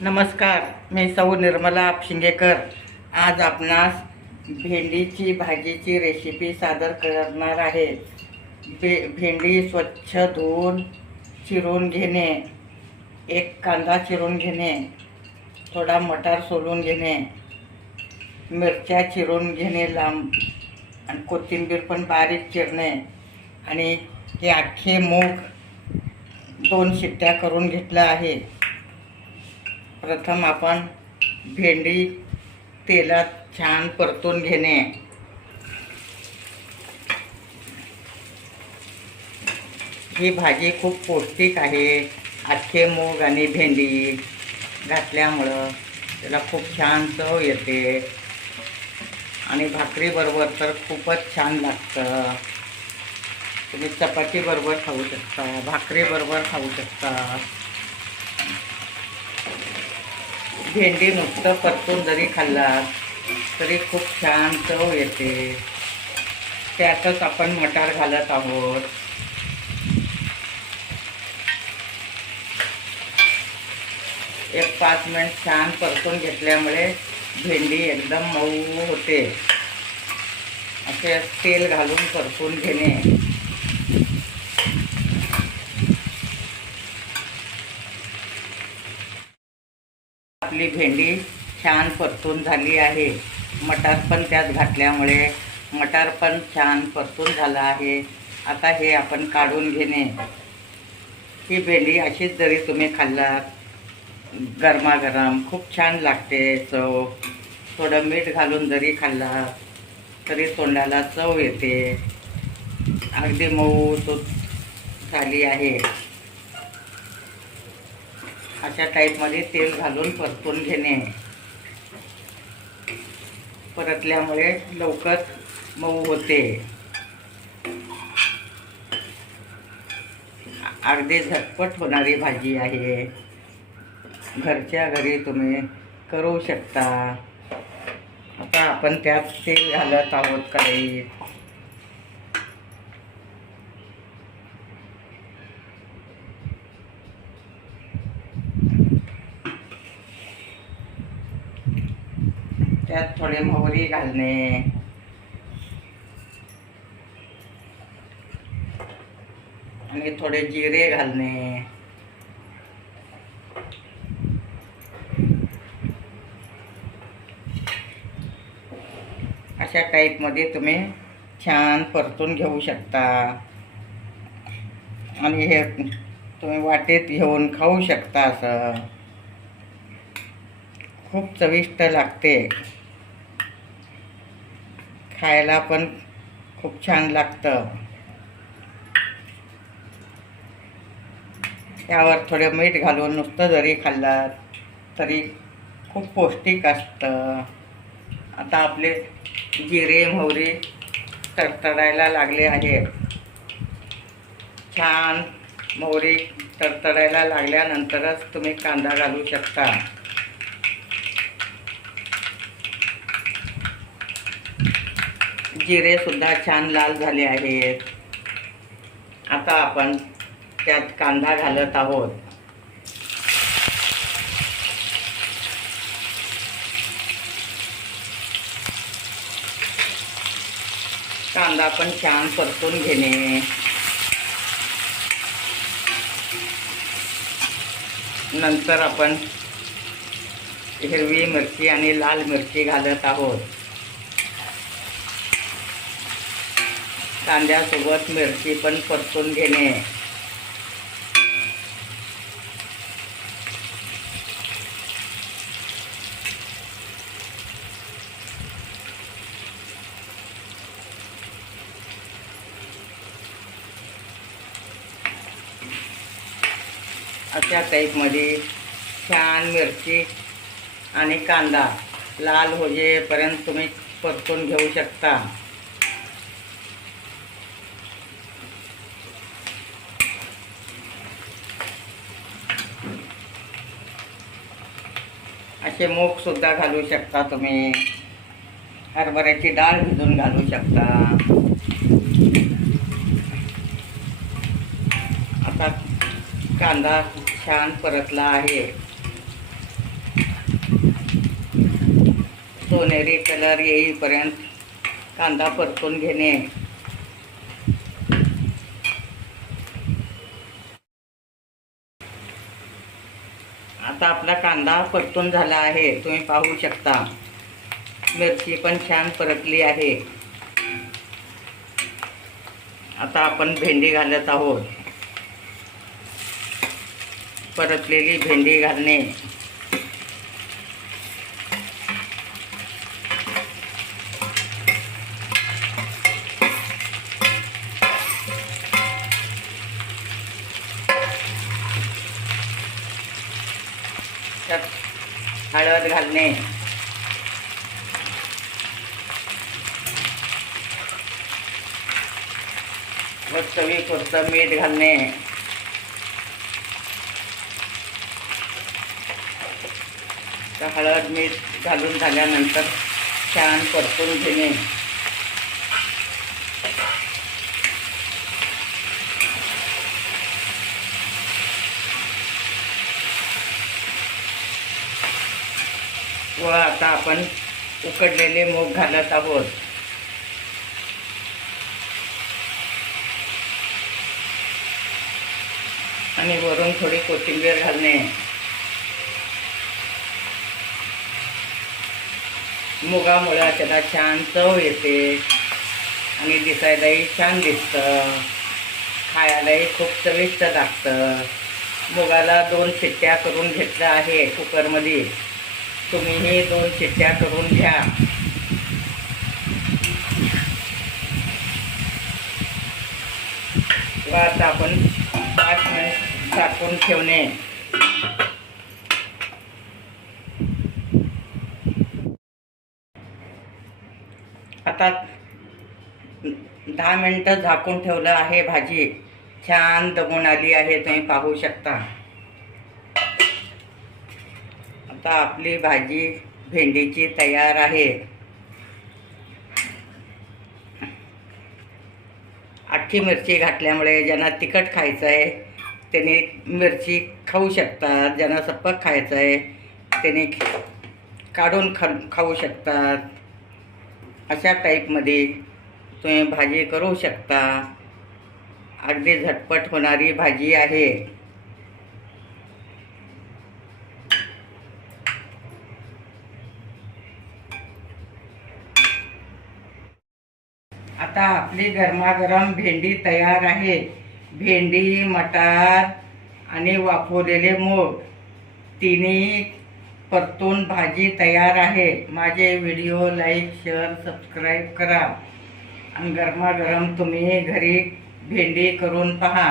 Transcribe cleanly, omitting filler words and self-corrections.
नमस्कार, मी सौ निर्मला आपशिंगेकर। आज आपणास भेंडीची भाजीची रेसिपी सादर करणार आहे। भेंडी स्वच्छ धुवून चिरून घेणे, एक कांदा चिरून घेणे, थोडा मटार सोलून घेणे, मिरच्या चिरून घेणे लांब, आणि कोथिंबीर पण बारीक चिरणे, आणि हे अख्खे मूग 2 शिट्ट्या करून घेतला आहे। प्रथम आपण भेंडी तेलात छान परतून घेणे। ही भाजी खूप पौष्टिक आहे। अख्खे मूग आणि भेंडी घातल्यामुळं त्याला खूप छान चव येते, आणि भाकरीबरोबर तर खूपच छान लागतं। तुम्ही चपातीबरोबर खाऊ शकता, भाकरीबरोबर खाऊ शकता। भेंडी नुसतं परतून जरी खाल्लात तरी खूप छान चव येते। त्यातच आपण मटार घालत आहोत। एक 5 मिनिट छान परतून घेतल्यामुळे भेंडी एकदम मऊ होते। असे तेल घालून परतून घेणे। आपली भेंडी छान परतून झाली आहे। मटार पण त्यात घातल्यामुळे मटार पण छान परतून झाला आहे। आता हे आपण काढून घेणे। ही भेंडी अशीच जरी तुम्ही खाल्लात गरमागरम खूप छान लागते चव। थोडं मीठ घालून जरी खाल्ला तरी तोंडाला चव येते। अगदी मऊ झाली आहे। अशा टाईपमध्ये तेल घालून परतून घेणे। परतल्यामुळे लवकर मऊ होते। अगदी झटपट होणारी भाजी आहे। घरच्या घरी तुम्ही करू शकता। आता आपण त्यात तेल घालत आहोत कढईत। त्यात थोडे मोहरी घालणे, आणि थोडे जिरे घालणे। अशा टाईपमध्ये तुम्ही छान परतून घेऊ शकता, आणि हे तुम्ही वाटेत घेऊन खाऊ शकता। असं खूप चविष्ट लागते, खायला पण खूप छान लागतं। त्यावर थोडं मीठ घालून नुसतं जरी खाल्लात तरी खूप पौष्टिक असतं। आता आपले जिरे मोहरी तडतडायला लागले आहेत। छान मोहरी तडतडायला लागल्यानंतरच तुम्ही कांदा घालू शकता। जिरे सुद्धा छान लाल झाले आहेत। आता आपण त्यात कांदा घालत आहोत। कांदा पण छान परतून घेणे। नंतर आपण हिरवी मिरची आणि लाल मिरची घालत आहोत। कांद्यासोबत मिरची पण परतून घेणे। अशा टाईपमध्ये छान मिरची आणि कांदा लाल होजेपर्यंत तुम्ही परतून घेऊ शकता। असे मूग सुद्धा घालू शकता तुम्ही। हरभऱ्याची डाळ भिजून घालू शकता। आता कांदा छान परतला आहे। सोनेरी कलर येईपर्यंत कांदा परतून घेणे. आता आपला कांदा परतून झाला आहे, तुम्ही पाहू शकता. मिरची पण छान परतली आहे. आता आपण भेंडी घालत आहोत. परतलेली भेंडी घालणे. त्यात हळद घालणे. व चवीपुरतं मीठ घालणे. तर हळद मीठ घालून झाल्यानंतर छान परतून घेणे. व आता आपण उकडलेले मूग घालत आहोत. आणि वरून थोडी कोथिंबीर घालणे. मुगामुळे त्याला छान चव येते आणि दिसायलाही छान दिसतं, खायलाही खूप चविष्ट लागतं. मुगाला 2 शिट्ट्या करून घेतल्या आहे कुकरमध्ये. तुम्हीही 2 शिट्ट्या करून घ्या. व आता आपण 5 मिनिट झाकून ठेवणे. आता 10 मिनिटं झाकून ठेवलं आहे. भाजी छान दमून आली आहे, तुम्ही पाहू शकता. आता आपली भाजी भेंडीची तयार आहे. अख्खी मिरची घातल्यामुळे ज्यांना तिखट खायचं आहे त्यांनी मिरची खाऊ शकतात. ज्यांना सपक खायचं आहे त्यांनी काढून खाऊ शकतात. अशा टाईपमध्ये तुम्ही भाजी करू शकता. अगदी झटपट होणारी भाजी आहे. आता आपली गरमागरम भेंडी तयार आहे. भेंडी, मटार आणि वाफवलेले मूग तिन्ही परतून भाजी तयार आहे. माझे व्हिडिओ लाईक, शेअर, सबस्क्राईब करा आणि गरमागरम तुम्ही घरी भेंडी करून पहा.